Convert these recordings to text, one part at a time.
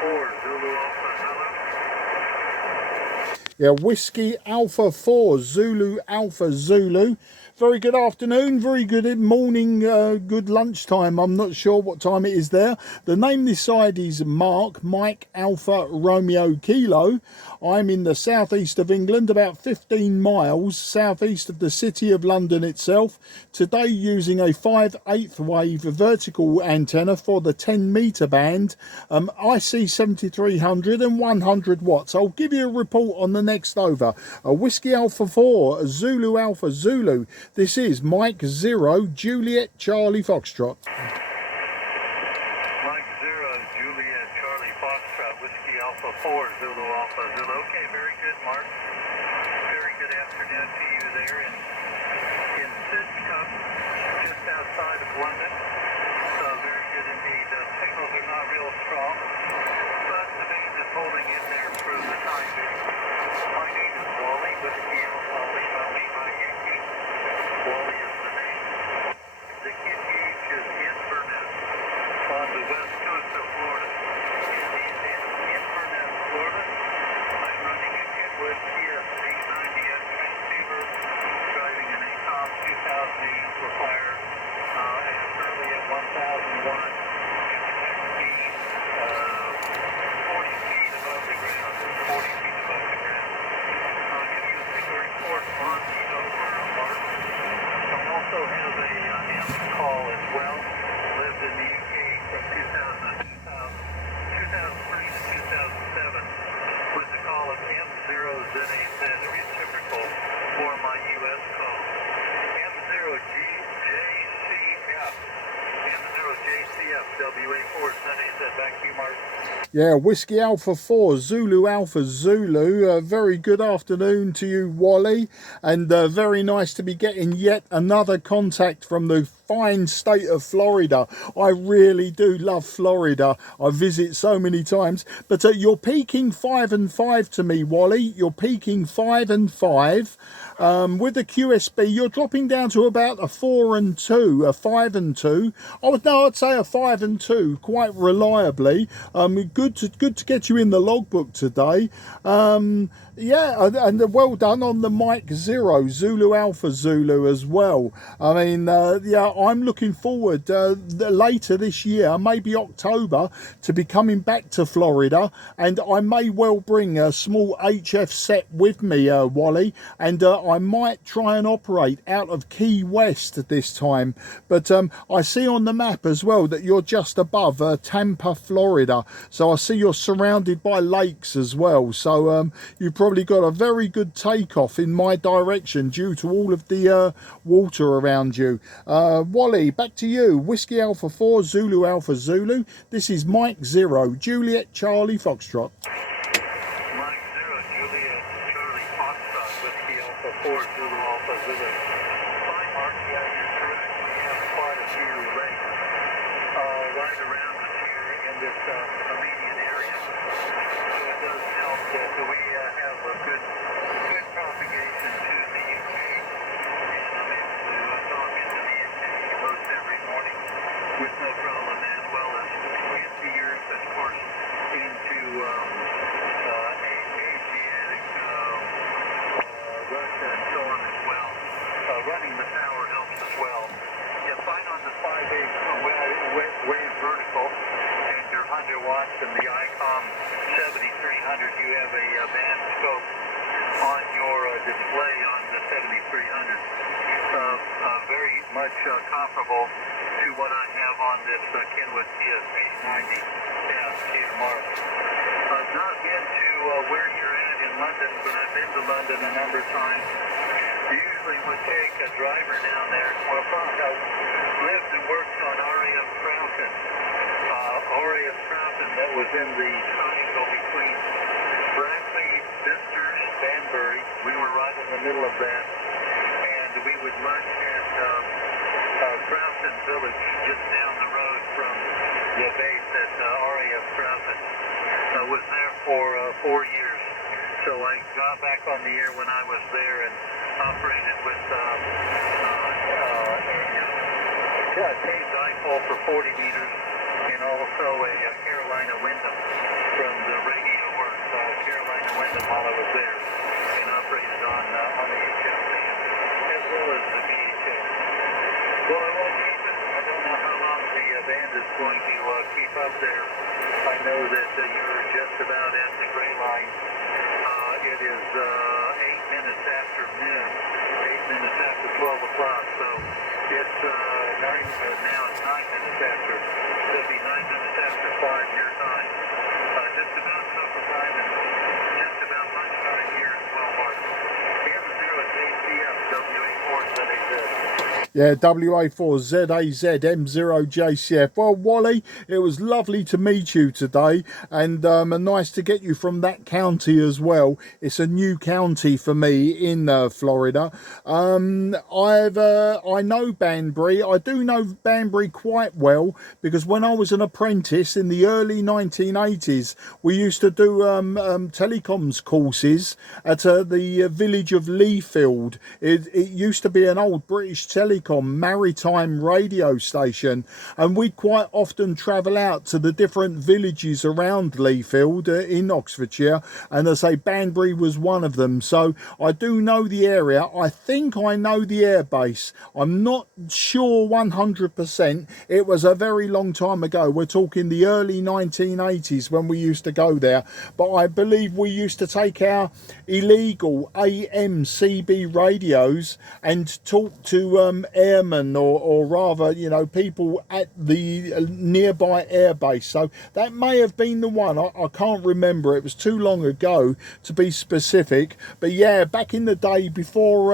WA4 Zulu Alpha Zulu. Yeah, Whiskey Alpha 4 Zulu Alpha Zulu. Very good afternoon, very good morning, good lunchtime. I'm not sure what time it is there. The name this side is Mike Alpha Romeo Kilo. I'm in the southeast of England, about 15 miles southeast of the city of London itself. Today using a 5/8 wave vertical antenna for the 10-meter band, IC-7300 and 100 watts. I'll give you a report on the next over. A Whiskey Alpha 4 Zulu Alpha Zulu. This is Mike 0 Juliet Charlie Foxtrot. Mike 0 Juliet Charlie Foxtrot, Whiskey Alpha 4 Zulu Alpha Zulu. Okay, very good, Mark. Very good afternoon to you there in Sidcup, just outside of London. So very good indeed. The signals are not real strong, but the band is holding in there for the time being. My name is Wally, Whiskey Alpha Lima Yankee. Wally is the name. The kid gauge is Inverness on the west coast of Florida. It is in Inverness, Florida. I'm running a Kenwood TS-890S transceiver, driving an ACOM 2000 amplifier currently at 1,000 watts and the speed 40 feet above the ground. 40 feet above the ground. I'll give you a single report on the over mark. I also have a AMP call as well. Lived in the UK from 2003 to 2007 with the call of M0ZAZ, a reciprocal for my US call. M0JCF, M0JCF, WA4ZAZ. Back to you, Mark. Yeah, Whiskey Alpha 4 Zulu Alpha Zulu. Very good afternoon to you, Wally, and very nice to be getting yet another contact from the fine state of Florida. I really do love Florida. I visit so many times, but you're peaking 5 and 5 to me, Wally. You're peaking 5 and 5. With the QSB, you're dropping down to about a 4 and 2, a 5 and 2. I'd say a 5 and 2, quite reliably. Good to get you in the logbook today. Yeah, and well done on the Mike 0 Zulu Alpha Zulu as well. I mean, yeah, I'm looking forward later this year, maybe October, to be coming back to Florida, and I may well bring a small HF set with me, Wally, and I might try and operate out of Key West this time. But I see on the map as well that you're just above Tampa, Florida, so I see you're surrounded by lakes as well. So you probably got a very good takeoff in my direction due to all of the water around you. Wally, back to you. Whiskey Alpha 4 Zulu Alpha Zulu. This is Mike 0 Juliet Charlie Foxtrot. Mike 0 Juliet Charlie Foxtrot, Whiskey Alpha 4 Zulu Alpha Zulu. Fine, Mark. Yeah, you're correct. We have quite a few lakes right around us here in this immediate area. So it does help that we have a good propagation to the UK, and I'm able to talk into the UK most every morning with no problem, as well as into Europe, and of course into Asiatic, Russia, and so on as well. Running the tower helps as well. You find on the 5/8 wave vertical and your 100 watts and the ICOM 7300, you have a band scope on your display on the 7300. Very much comparable to what I have on this Kenwood TS-890 here, Mark. I've not been to where you're at in London, but I've been to London a number of times. Usually would take a driver down there. Well, I lived and worked on RAF Troughton. RAF Troughton, that was in the triangle between Brackley, Bicester, Banbury. We were right in the middle of that. And we would lunch at Troughton Village, just down the road from the base at RAF Troughton. I was there for 4 years. So I got back on the air when I was there and operated with a tame dipole for 40 meters and also a Carolina Wyndham from the radio work, Carolina Wyndham while I was there, and operated on the HF band, as well as the VHF. Well, I won't keep it. I don't know how long the band is going to keep up there. I know that you're just about at the gray line. It is 8 minutes after noon, 8 minutes after 12 o'clock, so it's now it's 9 minutes after. It'll be 9 minutes after 5 your time. Just about supper time and just about lunchtime here in Walmart. M0JCF, WA4ZAZ. Yeah, WA4ZAZ M0JCF. Well, Wally, it was lovely to meet you today, and nice to get you from that county as well. It's a new county for me in Florida. I know Banbury. I do know Banbury quite well because when I was an apprentice in the early 1980s, we used to do telecoms courses at the village of Leafield. It used to be an old British telecom maritime radio station, and we'd quite often travel out to the different villages around Leafield in Oxfordshire, and as I say, Banbury was one of them. So I do know the area. I think I know the airbase. I'm not sure 100%. It was a very long time ago. We're talking the early 1980s when we used to go there, but I believe we used to take our illegal AM CB radios and talk to airmen, or rather, you know, people at the nearby airbase. So that may have been the one. I can't remember. It was too long ago to be specific. But yeah, back in the day before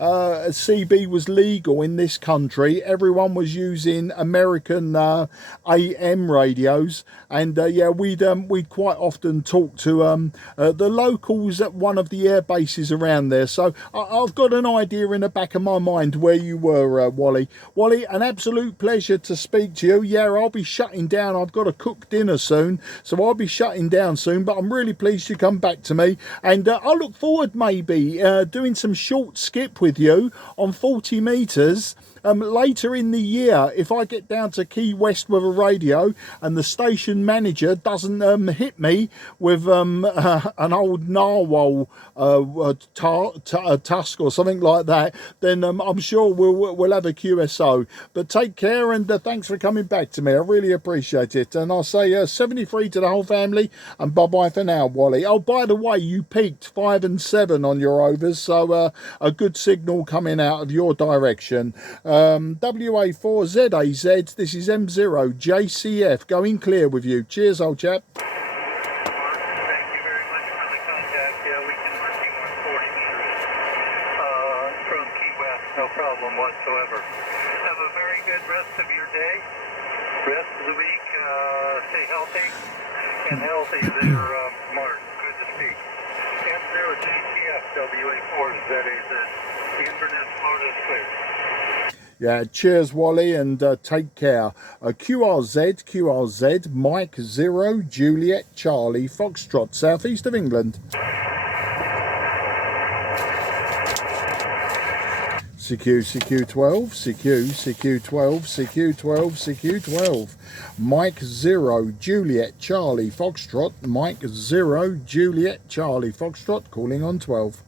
CB was legal in this country, everyone was using American AM radios, and yeah, we'd quite often talk to the locals at one of the air bases around there. So I've got an idea in the back of my mind where you were, Wally. Wally, an absolute pleasure to speak to you. Yeah, I'll be shutting down. I've got to cook dinner soon, so I'll be shutting down soon, but I'm really pleased you come back to me, and I look forward maybe doing some short skip with you on 40 meters later in the year, if I get down to Key West with a radio and the station manager doesn't hit me with an old narwhal tusk or something like that, then I'm sure we'll have a QSO. But take care, and thanks for coming back to me. I really appreciate it. And I'll say 73 to the whole family, and bye-bye for now, Wally. Oh, by the way, you peaked 5 and 7 on your overs, so a good signal coming out of your direction. WA4ZAZ, this is M0JCF, going clear with you. Cheers, old chap. Thank you very much for the contact. Yeah, we can work you on 40 meters from Key West, no problem whatsoever. Have a very good rest of your day, rest of the week. Stay healthy and healthy there, Mark. Good to speak. M0JCF, WA4ZAZ, Inverness, Florida is clear. Yeah, cheers, Wally, and take care. QRZ, Mike 0, Juliet, Charlie, Foxtrot, southeast of England. CQ12, Mike 0, Juliet, Charlie, Foxtrot, Mike 0, Juliet, Charlie, Foxtrot, calling on 12.